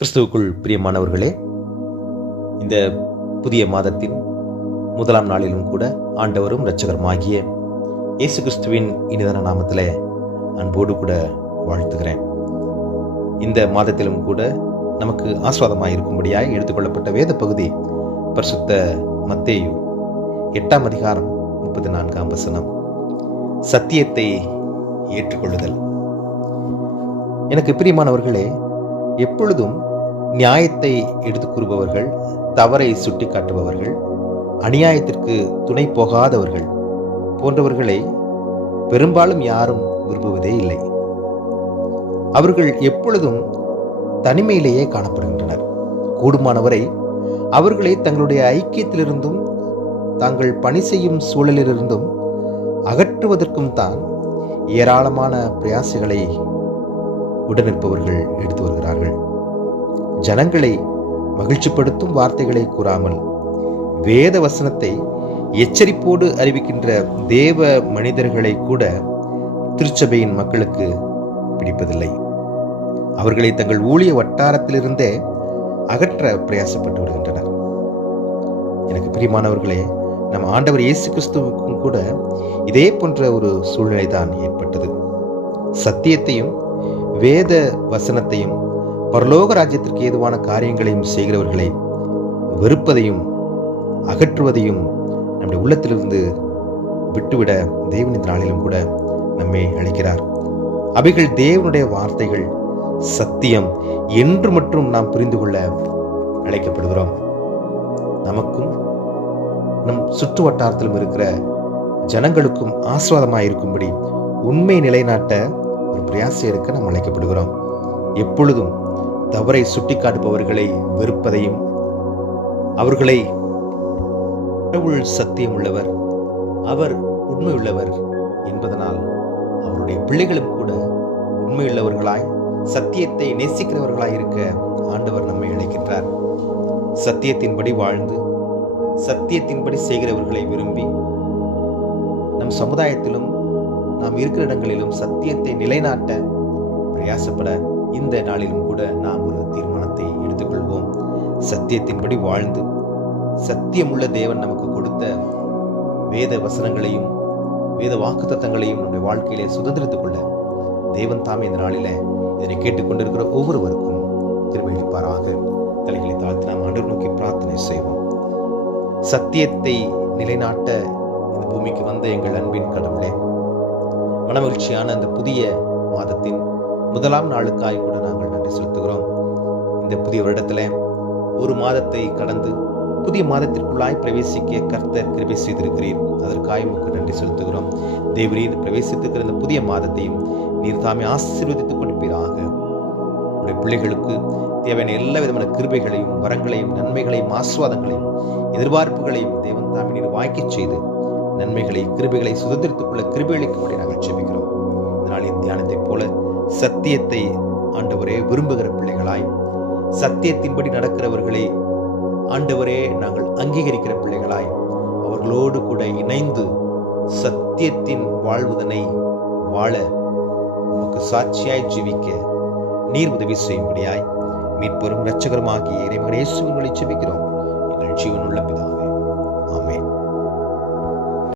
கிறிஸ்துவுக்குள் பிரியமானவர்களே, இந்த புதிய மாதத்தின் முதலாம் நாளிலும் கூட ஆண்டவரும் இரட்சகருமாகிய இயேசு கிறிஸ்துவின் இனிதான நாமத்தில் அன்போடு கூட வாழ்த்துகிறேன். இந்த மாதத்திலும் கூட நமக்கு ஆஸ்வாதமாக இருக்கும்படியாய் எடுத்துக்கொள்ளப்பட்ட வேத பகுதி பரிசுத்த மத்தேயு 8ஆம் அதிகாரம் 34ஆம் வசனம். சத்தியத்தை ஏற்றுக்கொள்ளுதல். எனக்கு பிரியமானவர்களே, எப்பொழுதும் நியாயத்தை எடுத்து கூறுபவர்கள், தவறை சுட்டி காட்டுபவர்கள், அநியாயத்திற்கு துணை போகாதவர்கள் போன்றவர்களை பெரும்பாலும் யாரும் விரும்புவதே இல்லை. அவர்கள் எப்பொழுதும் தனிமையிலேயே காணப்படுகின்றனர். கூடுமானவரை அவர்களை தங்களுடைய ஐக்கியத்திலிருந்தும் தாங்கள் பணி செய்யும் சூழலிலிருந்தும் அகற்றுவதற்கும் தான் ஏராளமான பிரயாசங்களை உடனிருப்பவர்கள் எடுத்து வருகிறார்கள். ஜனங்களை மகிழ்ச்சிப்படுத்தும் வார்த்தைகளை கூறாமல் வேத வசனத்தை எச்சரிப்போடு அறிவிக்கின்ற தேவ மனிதர்களை கூட திருச்சபையின் மக்களுக்கு பிடிப்பதில்லை. அவர்களை தங்கள் ஊழிய வட்டாரத்திலிருந்தே அகற்ற பிரயாசப்பட்டு வருகின்றனர். எனக்கு பிரியமானவர்களே, நம் ஆண்டவர் இயேசு கிறிஸ்துவுக்கும் கூட இதே போன்ற ஒரு சூழ்நிலை தான் ஏற்பட்டது. சத்தியத்தையும் வேத வசனத்தையும் பரலோக ராஜ்யத்திற்கு ஏதுவான காரியங்களையும் செய்கிறவர்களை வெறுப்பதையும் அகற்றுவதையும் நம்முடைய உள்ளத்திலிருந்து விட்டுவிட தேவன் இந்த நாளிலும் கூட நம்மை அழைக்கிறார். அவைகள் தேவனுடைய வார்த்தைகள், சத்தியம் என்று மட்டும் நாம் புரிந்து கொள்ள அழைக்கப்படுகிறோம். நமக்கும் நம் சுற்று வட்டாரத்திலும் இருக்கிற ஜனங்களுக்கும் ஆஸ்வாதமாக இருக்கும்படி உண்மை நிலைநாட்ட ஒரு பிரயாசம் எடுக்க நாம் அழைக்கப்படுகிறோம். எப்பொழுதும் தவறை சுட்டிக்காட்டுபவர்களை வெறுப்பதையும், அவர்களை கடவுள் சத்தியம் உள்ளவர், அவர் உண்மையுள்ளவர் என்பதனால் அவருடைய பிள்ளைகளும் கூட உண்மையுள்ளவர்களாய் சத்தியத்தை நேசிக்கிறவர்களாய் இருக்க ஆண்டவர் நம்மை அழைக்கின்றார். சத்தியத்தின்படி வாழ்ந்து சத்தியத்தின்படி செய்கிறவர்களை விரும்பி நம் சமுதாயத்திலும் நாம் இருக்கிற இடங்களிலும் சத்தியத்தை நிலைநாட்ட பிரயாசப்பட இந்த நாளிலும் கூட நாம் ஒரு தீர்மானத்தை எடுத்துக்கொள்வோம். சத்தியத்தின்படி வாழ்ந்து சத்தியமுள்ள தேவன் நமக்கு கொடுத்த வேத வசனங்களையும் வேத வாக்குத்தத்தங்களையும் நம்முடைய வாழ்க்கையிலே சுதந்திரத்துக் கொள்ள தேவன் தாமே இந்த நாளில இதனை கேட்டுக்கொண்டிருக்கிற ஒவ்வொருவருக்கும் கிருபை அளிப்பாராக. தலைகளை தாழ்த்தி நாம் ஆண்டவரை நோக்கி பிரார்த்தனை செய்வோம். சத்தியத்தை நிலைநாட்ட இந்த பூமிக்கு வந்த எங்கள் அன்பின் கடவுளே, மனமகிழ்ச்சியான அந்த புதிய மாதத்தின் முதலாம் நாளுக்காய் கூட நாங்கள் நன்றி செலுத்துகிறோம். இந்த புதிய வருடத்துல ஒரு மாதத்தை கடந்து புதிய மாதத்திற்குள்ளாய் பிரவேசிக்க கர்த்தர் கிருபை செய்திருக்கிறீர். அதற்காக உமக்கு நன்றி செலுத்துகிறோம். தேவரீர் பிரவேசித்திருக்கிற இந்த புதிய மாதத்தையும் நீர் தாமே ஆசீர்வதித்துக் கொடுப்பீராக. உடைய பிள்ளைகளுக்கு தேவையான எல்லா விதமான கிருபைகளையும் வரங்களையும் நன்மைகளையும் ஆஸ்வாதங்களையும் எதிர்பார்ப்புகளையும் தேவன் தாமே நீர் வாய்க்கச் செய்து நன்மைகளை கிருபைகளை சுதந்திரத்துக் கொள்ள கிருபைகளுக்கு நாங்கள் ஜெபிக்கிறோம். இதனால் தியானத்தை போல சத்தியத்தை ஆண்டவரே விரும்புகிற பிள்ளைகளாய், சத்தியத்தின்படி நடக்கிறவர்களே ஆண்டவரே நாங்கள் அங்கீகரிக்கிற பிள்ளைகளாய், அவர்களோடு கூட இணைந்து சத்தியத்தின் வாழ்வுதனை வாழ உமக்கு சாட்சியாய் ஜீவிக்க நீர் உதவி செய்யும்படியாய் மீட்பெரும் இரட்சகருமாகிய இறைமகன் இயேசுவின் வழி ஜெபிக்கிறோம் எங்கள் ஜீவனுள்ள பிதாவே.